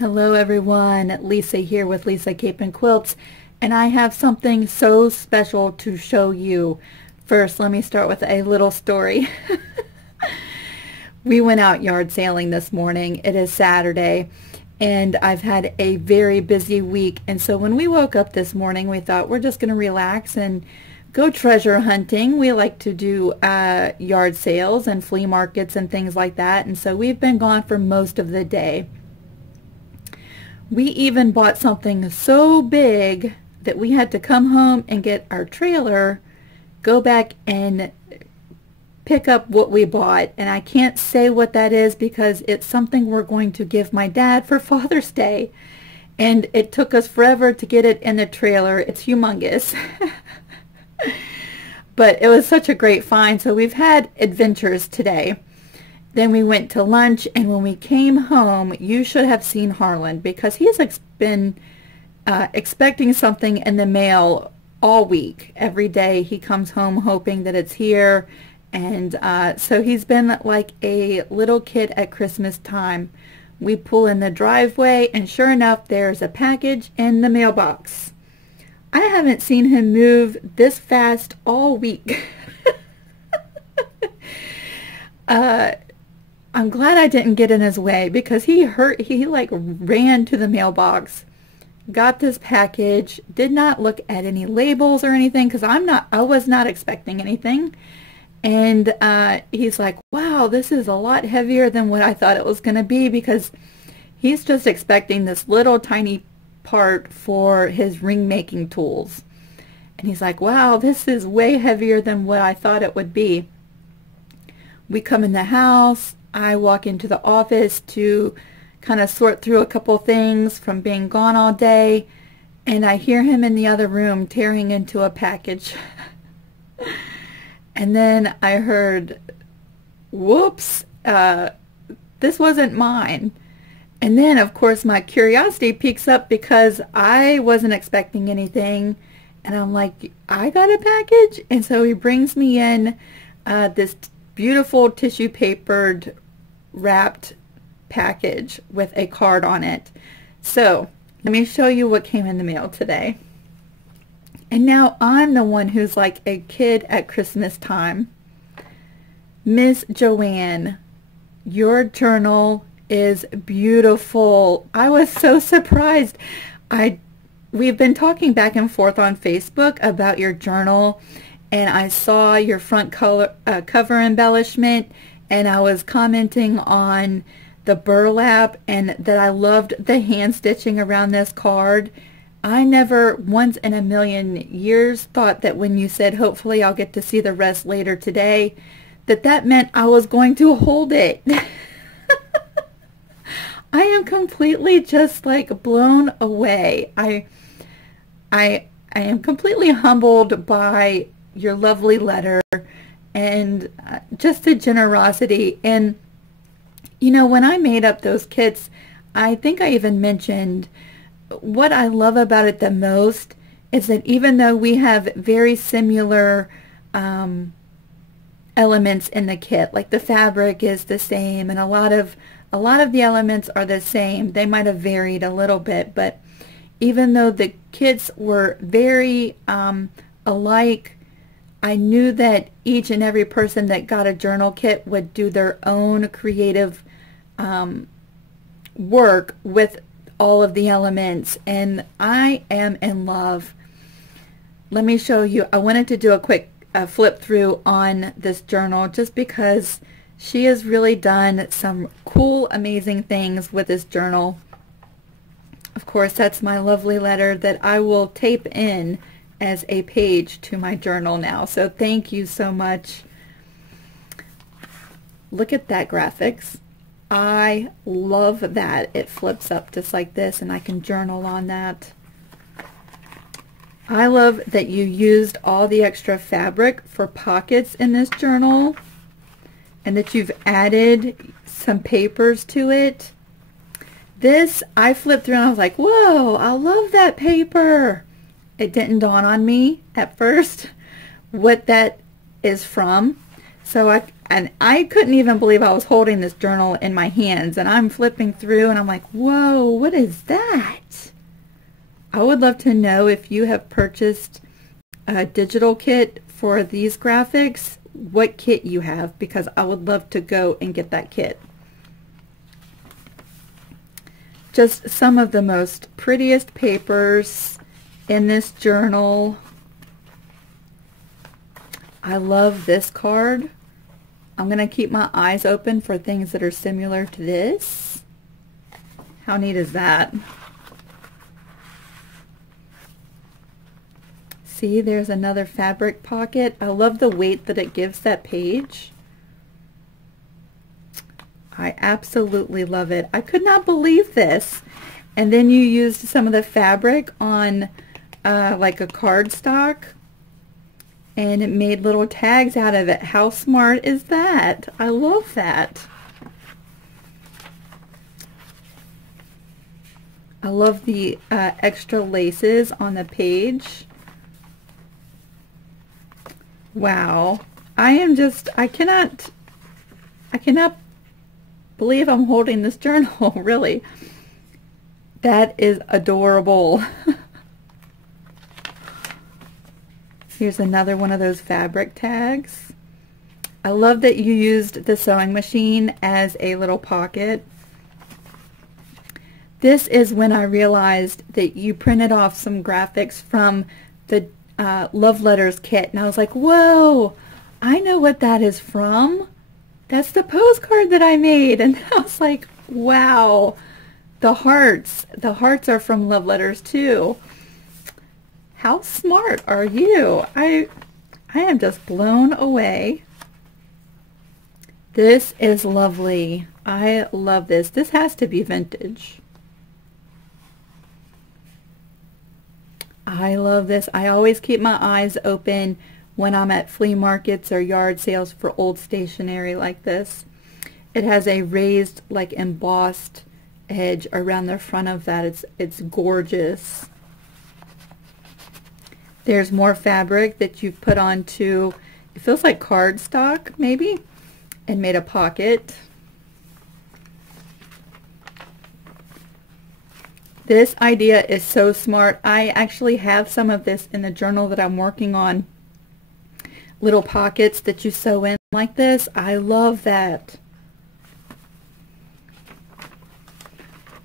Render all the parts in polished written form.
Hello everyone, Lisa here with Lisa Capen Quilts, and I have something so special to show you. First, let me start with a little story. We went out yard sailing this morning. It is Saturday, and I've had a very busy week, and so when we woke up this morning, we thought we're just going to relax and go treasure hunting. We like to do yard sales and flea markets and things like that, and so we've been gone for most of the day. We even bought something so big that we had to come home and get our trailer, go back and pick up what we bought. And I can't say what that is because it's something we're going to give my dad for Father's Day. And it took us forever to get it in the trailer. It's humongous. But it was such a great find. So we've had adventures today. Then we went to lunch, and when we came home, you should have seen Harlan because he's been expecting something in the mail all week. Every day he comes home hoping that it's here, and so he's been like a little kid at Christmas time. We pull in the driveway, and sure enough, there's a package in the mailbox. I haven't seen him move this fast all week. I'm glad I didn't get in his way because he like ran to the mailbox, got this package, did not look at any labels or anything because I was not expecting anything. And he's like, wow, this is a lot heavier than what I thought it was going to be, because he's just expecting this little tiny part for his ring making tools. And he's like, wow, this is way heavier than what I thought it would be. We come in the house. I walk into the office to kind of sort through a couple things from being gone all day, and I hear him in the other room tearing into a package. And then I heard, whoops, this wasn't mine. And then, of course, my curiosity peaks up because I wasn't expecting anything, and I'm like, I got a package? And so he brings me in this beautiful tissue papered wrapped package with a card on it. So let me show you what came in the mail today. And now I'm the one who's like a kid at Christmas time. Miss Joanne, your journal is beautiful. I was so surprised. We've been talking back and forth on Facebook about your journal, and I saw your front cover embellishment, and I was commenting on the burlap and that I loved the hand stitching around this card. I never once in a million years thought that when you said hopefully I'll get to see the rest later today, that meant I was going to hold it. I am completely just like blown away. I am completely humbled by your lovely letter and just the generosity. And you know, when I made up those kits, I think I even mentioned what I love about it the most is that even though we have very similar elements in the kit, like the fabric is the same and a lot of the elements are the same, they might have varied a little bit, but even though the kits were very alike, I knew that each and every person that got a journal kit would do their own creative work with all of the elements, and I am in love. Let me show you. I wanted to do a quick flip through on this journal just because she has really done some cool, amazing things with this journal. Of course, that's my lovely letter that I will tape in as a page to my journal now. So thank you so much. Look at that graphics. I love that. It flips up just like this and I can journal on that. I love that you used all the extra fabric for pockets in this journal and that you've added some papers to it. This, I flipped through and I was like, whoa, I love that paper. It didn't dawn on me at first what that is from. So And I couldn't even believe I was holding this journal in my hands, and I'm flipping through and I'm like, whoa, what is that? I would love to know if you have purchased a digital kit for these graphics, what kit you have, because I would love to go and get that kit. Just some of the most prettiest papers in this journal. I love this card. I'm going to keep my eyes open for things that are similar to this. How neat is that? See, there's another fabric pocket. I love the weight that it gives that page. I absolutely love it. I could not believe this. And then you used some of the fabric on like a cardstock, and it made little tags out of it. How smart is that? I love that. I love the extra laces on the page. Wow. I cannot believe I'm holding this journal, really. That is adorable. Here's another one of those fabric tags. I love that you used the sewing machine as a little pocket. This is when I realized that you printed off some graphics from the Love Letters kit, and I was like, whoa, I know what that is from. That's the postcard that I made. And I was like, wow, the hearts are from Love Letters too. How smart are you? I am just blown away. This is lovely. I love this. This has to be vintage. I love this. I always keep my eyes open when I'm at flea markets or yard sales for old stationery like this. It has a raised, like, embossed edge around the front of that. It's gorgeous. There's more fabric that you've put onto, it feels like cardstock maybe, and made a pocket. This idea is so smart. I actually have some of this in the journal that I'm working on. Little pockets that you sew in like this. I love that.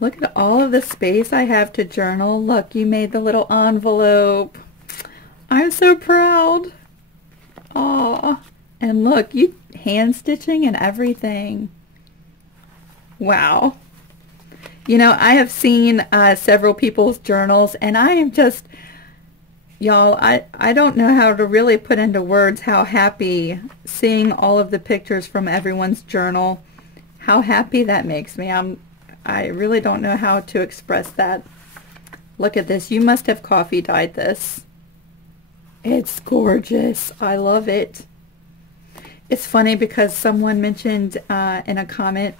Look at all of the space I have to journal. Look, you made the little envelope. I'm so proud. Aw. And look, you hand stitching and everything. Wow. You know, I have seen several people's journals, and I am just, y'all, I don't know how to really put into words how happy seeing all of the pictures from everyone's journal, how happy that makes me. I really don't know how to express that. Look at this. You must have coffee dyed this. It's gorgeous. I love it. It's funny because someone mentioned in a comment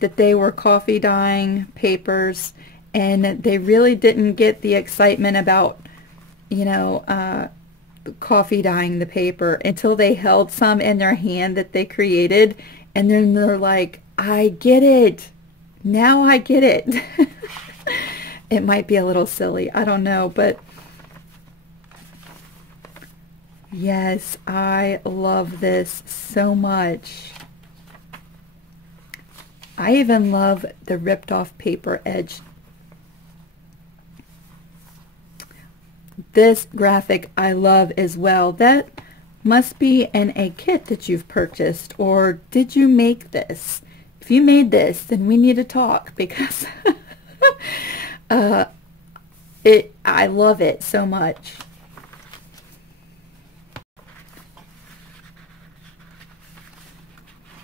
that they were coffee dyeing papers, and they really didn't get the excitement about, you know, coffee dyeing the paper until they held some in their hand that they created, and then they're like, I get it. Now I get it. It might be a little silly. I don't know, but yes, I love this so much. I even love the ripped off paper edge. This graphic I love as well. That must be in a kit that you've purchased, or did you make this? If you made this, then we need to talk, because I love it so much.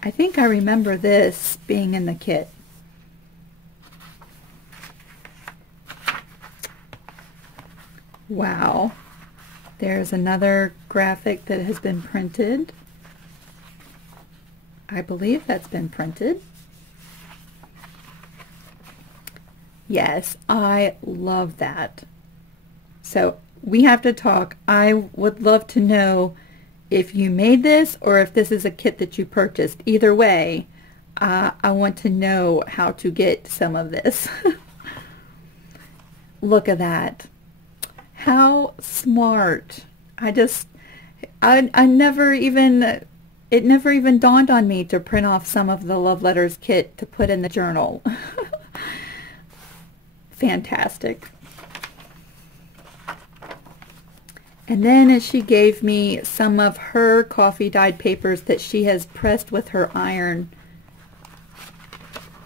I think I remember this being in the kit. Wow. There's another graphic that has been printed. I believe that's been printed. Yes, I love that. So we have to talk. I would love to know if you made this or if this is a kit that you purchased. Either way, I want to know how to get some of this. Look at that. How smart. I never even, it never even dawned on me to print off some of the Love Letters kit to put in the journal. Fantastic. And then she gave me some of her coffee dyed papers that she has pressed with her iron.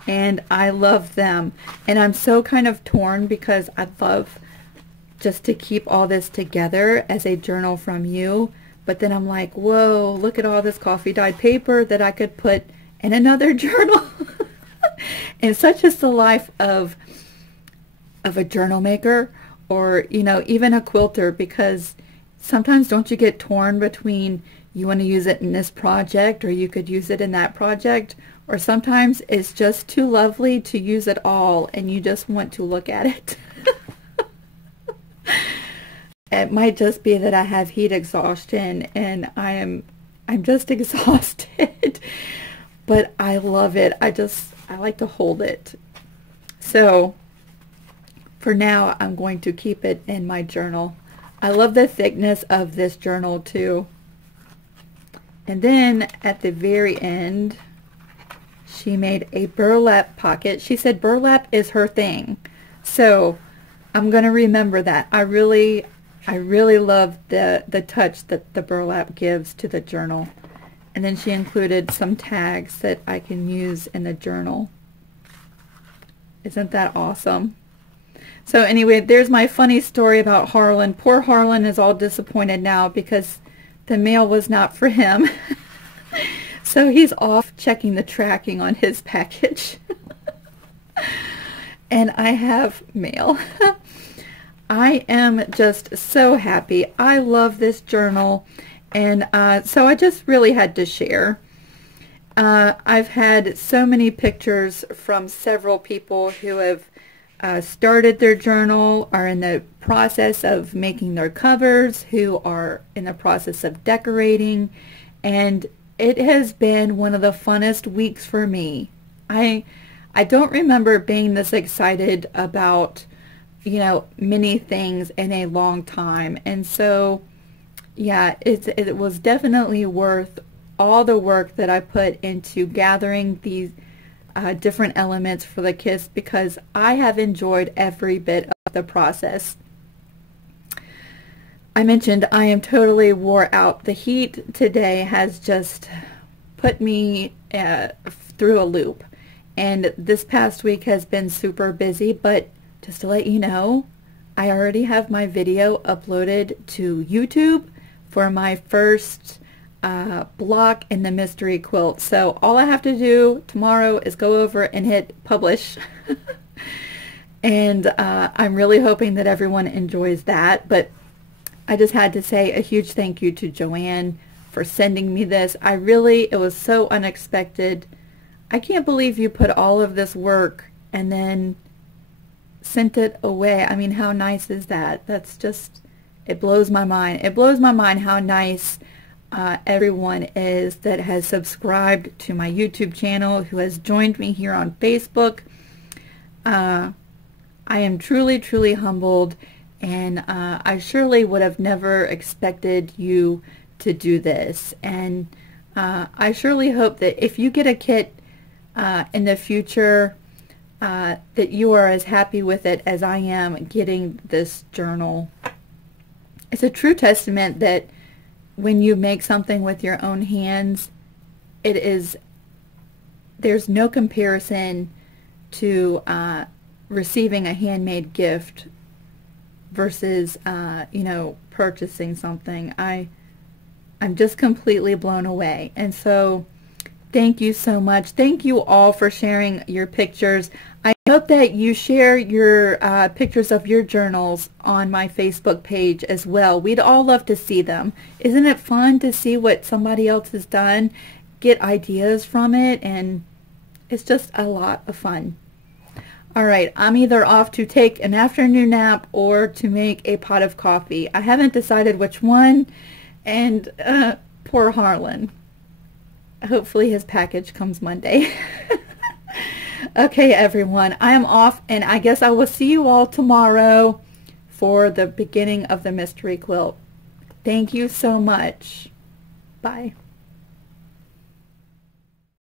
And I love them. And I'm so kind of torn because I'd love just to keep all this together as a journal from you. But then I'm like, whoa, look at all this coffee dyed paper that I could put in another journal. And such is the life of a journal maker, or, you know, even a quilter, because sometimes don't you get torn between you want to use it in this project or you could use it in that project, or sometimes it's just too lovely to use it all and you just want to look at it. It might just be that I have heat exhaustion and I'm just exhausted. But I love it. I like to hold it. So for now, I'm going to keep it in my journal. I love the thickness of this journal too. And then at the very end, she made a burlap pocket. She said burlap is her thing. So I'm going to remember that. I really love the touch that the burlap gives to the journal. And then she included some tags that I can use in the journal. Isn't that awesome? So anyway, there's my funny story about Harlan. Poor Harlan is all disappointed now because the mail was not for him. So he's off checking the tracking on his package. And I have mail. I am just so happy. I love this journal. And so I just really had to share. I've had so many pictures from several people who have started their journal, are in the process of making their covers, who are in the process of decorating, and it has been one of the funnest weeks for me. I don't remember being this excited about, you know, many things in a long time. And so yeah, it was definitely worth all the work that I put into gathering these different elements for the kits, because I have enjoyed every bit of the process. I mentioned I am totally wore out. The heat today has just put me through a loop, and this past week has been super busy. But just to let you know, I already have my video uploaded to YouTube for my first block in the mystery quilt. So all I have to do tomorrow is go over and hit publish. And I'm really hoping that everyone enjoys that. But I just had to say a huge thank you to Joanne for sending me this. It was so unexpected. I can't believe you put all of this work and then sent it away. I mean, how nice is that? That's just, it blows my mind. It blows my mind how nice everyone is that has subscribed to my YouTube channel, who has joined me here on Facebook. I am truly, truly humbled, and I surely would have never expected you to do this. And I surely hope that if you get a kit in the future, that you are as happy with it as I am getting this journal. It's a true testament that when you make something with your own hands, there's no comparison to receiving a handmade gift versus you know, purchasing something. I'm just completely blown away. And so thank you so much. Thank you all for sharing your pictures. I hope that you share your pictures of your journals on my Facebook page as well. We'd all love to see them. Isn't it fun to see what somebody else has done, get ideas from it, and it's just a lot of fun. All right, I'm either off to take an afternoon nap or to make a pot of coffee. I haven't decided which one, and poor Harlan. Hopefully his package comes Monday. Okay, everyone, I am off, and I guess I will see you all tomorrow for the beginning of the mystery quilt. Thank you so much. Bye.